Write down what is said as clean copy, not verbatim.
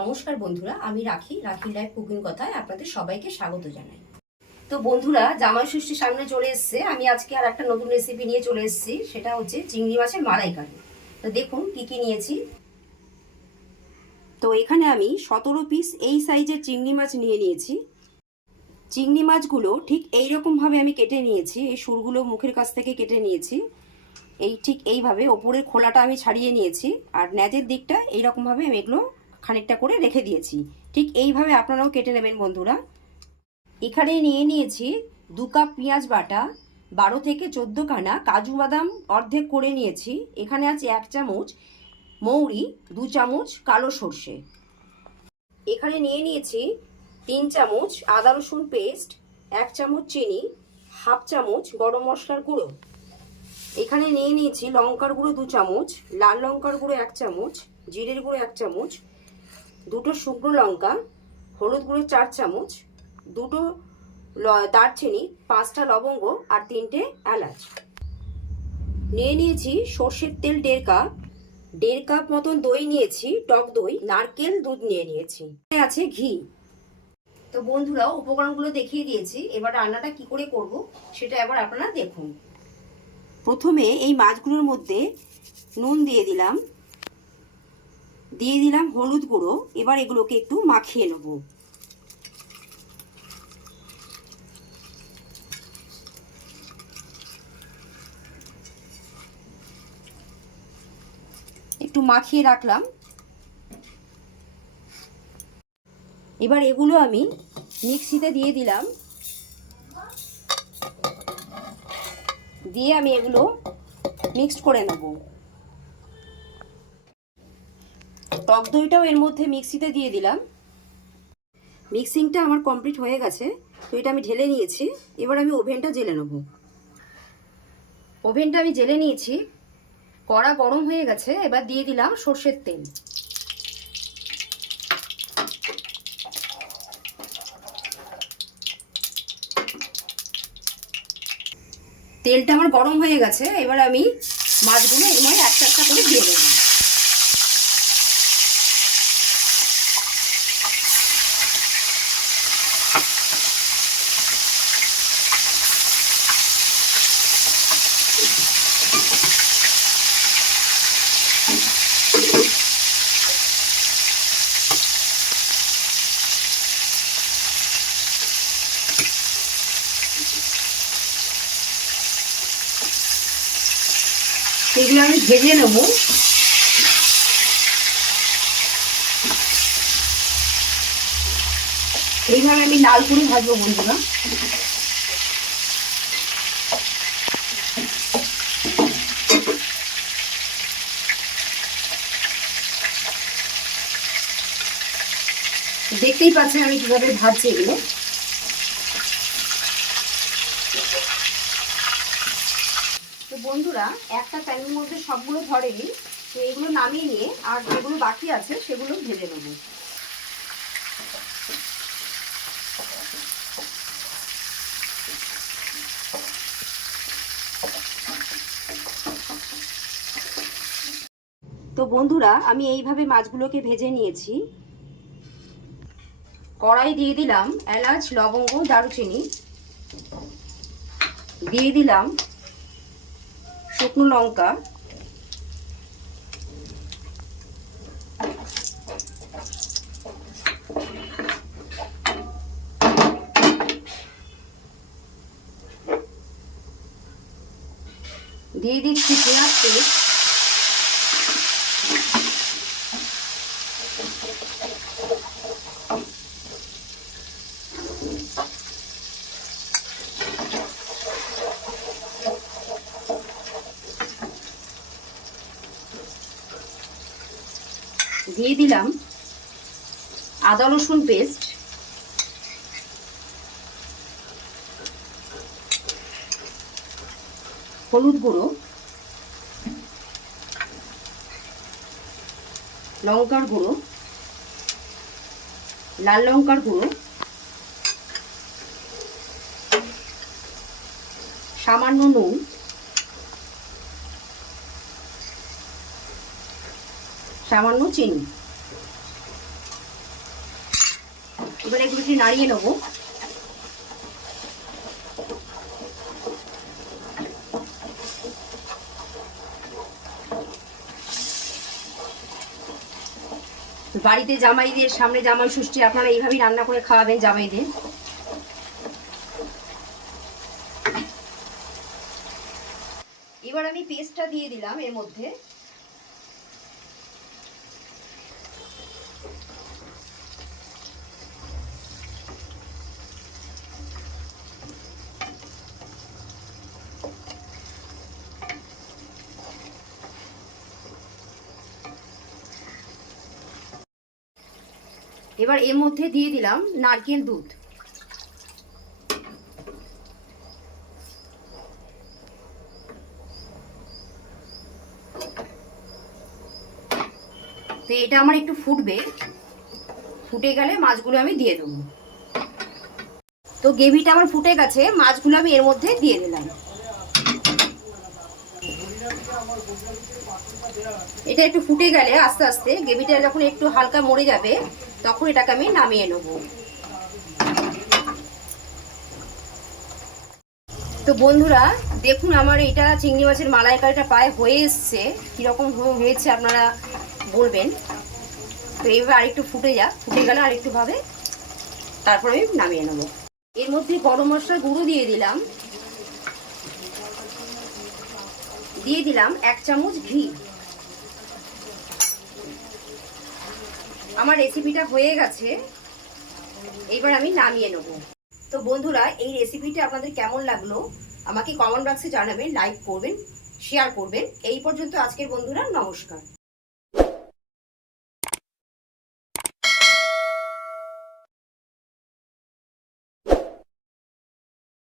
নমস্কার বন্ধুরা, আমি রাখি লাইভ কুকিং কথায় আপনাদের সবাইকে স্বাগত জানাই। তো বন্ধুরা, জামাই ষষ্ঠীর সামনে চলে এসছে। আমি আজকে আর একটা নতুন রেসিপি নিয়ে চলে এসেছি, সেটা হচ্ছে চিংড়ি মাছের মালাইকারি। তো দেখুন কি কি নিয়েছি। তো এখানে আমি 17 পিস এই সাইজের চিংড়ি মাছ নিয়ে নিয়েছি। চিংড়ি মাছগুলো ঠিক এইরকমভাবে আমি কেটে নিয়েছি, এই সুরগুলো মুখের কাছ থেকে কেটে নিয়েছি। ঠিক এইভাবে ওপরের খোলাটা আমি ছাড়িয়ে নিয়েছি, আর ন্যাজের দিকটা এইরকমভাবে আমি এগুলো খানিকটা করে রেখে দিয়েছি। ঠিক এইভাবে আপনারাও কেটে নেবেন বন্ধুরা। এখানে নিয়ে নিয়েছি 2 কাপ পেঁয়াজ বাটা, 12 থেকে 14 খানা কাজু বাদাম অর্ধেক করে নিয়েছি। এখানে আছে 1 চামচ মৌরি, 2 চামচ কালো সর্ষে। এখানে নিয়ে নিয়েছি 3 চামচ আদা রসুন পেস্ট, 1 চামচ চিনি, হাফ চামচ গরম মশলার গুঁড়ো। এখানে নিয়ে নিয়েছি লঙ্কার গুঁড়ো 2 চামচ, লাল লঙ্কার গুঁড়ো 1 চামচ, জিরের গুঁড়ো 1 চামচ, 2টো শুকনো লঙ্কা, হলুদ গুঁড়ো 4 চামচ, 2টো দারচিনি, 5টা লবঙ্গ আর 3টে এলাচ। নিয়ে নিয়েছি সর্ষের তেল 1.5 কাপ, 1.5 কাপ মতন দই নিয়েছি, টক দই, নারকেল দুধ নিয়ে নিয়েছি, আছে ঘি। তো বন্ধুরা, উপকরণগুলো দেখিয়ে দিয়েছি। এবার রান্নাটা কি করে করব সেটা এবার আপনারা দেখুন। প্রথমে এই মাছগুলোর মধ্যে নুন দিয়ে দিলাম হলুদ গুঁড়ো। এবার এগুলোকে একটু মাখিয়ে নেব। একটু মাখিয়ে রাখলাম। এবার এগুলো আমি মিক্সিতে দিয়ে দিলাম, দিয়ে আমি এগুলো মিক্সড করে নেব। টক দইটাও এর মধ্যে মিক্সিতে দিয়ে দিলাম। মিক্সিংটা আমার কমপ্লিট হয়ে গেছে। তো এটা আমি ঢেলে নিয়েছি। এবার আমি ওভেনটা জ্বেলে নেব। ওভেনটা আমি জ্বেলে নিয়েছি, কড়া গরম হয়ে গেছে। এবার দিয়ে দিলাম সর্ষের তেল। তেলটা আমার গরম হয়ে গেছে। এবার আমি মাছগুলো এর মধ্যে একটা একটা করে দিয়ে দেবো। এগুলো আমি ভেজে নেব। এইভাবে আমি লাল করে ভাজবো বন্ধুরা। দেখতেই পাচ্ছেন আমি কিভাবে ভাজছি এগুলো। তো বন্ধুরা, একটা প্যানের মধ্যে সবগুলো ধরেনি। তো এগুলো নামিয়ে নিয়ে আর যেগুলো বাকি আছে সেগুলো ভেজে নেব। তো বন্ধুরা, আমি এইভাবে মাছগুলোকে ভেজে নিয়েছি। কড়াই দিয়ে দিলাম এলাচ, লবঙ্গ, দারুচিনি, দিয়ে দিলাম শুকনো লঙ্কা, দিয়ে দিচ্ছি পেঁয়াজ পেস্ট, দিয়ে দিলাম আদা রসুন পেস্ট, হলুদ গুঁড়ো, লঙ্কার গুঁড়ো, লাল লঙ্কার গুঁড়ো, সামান্য নুন, সামান্য চিনি। এবার এগুলো একটু নাড়িয়ে নেবো। বাড়িতে জামাইদের সামনে জামাই ষষ্ঠী আপনারা এইভাবেই রান্না করে খাওয়াবেন জামাইদের। এবার আমি পেস্টটা দিয়ে দিলাম এর মধ্যে। এবার এর মধ্যে দিয়ে দিলাম নারকেল দুধ। তো এটা আমার একটু ফুটবে, ফুটে গেলে মাছগুলো আমি দিয়ে দেবো। তো গ্রেভিটা আমার ফুটে গেছে, মাছগুলো আমি এর মধ্যে দিয়ে দিলাম। এটা একটু ফুটে গেলে আস্তে আস্তে গ্রেভিটা যখন একটু হালকা মরে যাবে তখন এটাকে আমি নামিয়ে নেব। তো বন্ধুরা দেখুন আমার এটা চিংড়ি মাছের মালাইকারিটা প্রায় হয়ে এসছে। কীরকম হয়েছে আপনারা বলবেন। তো এইভাবে আরেকটু ফুটে গেলে আরেকটু ভাবে তারপরে আমি নামিয়ে নেব। এর মধ্যে গরম মশলার গুঁড়ো দিয়ে দিলাম, 1 চামচ ঘি। আমার রেসিপিটা হয়ে গেছে, এবার আমি নামিয়ে নেব। তো বন্ধুরা এই রেসিপিটা আপনাদের কেমন লাগলো আমাকে কমেন্ট বক্সে জানাবেন, লাইক করবেন, শেয়ার করবেন। এই পর্যন্ত আজকের বন্ধুরা, নমস্কার।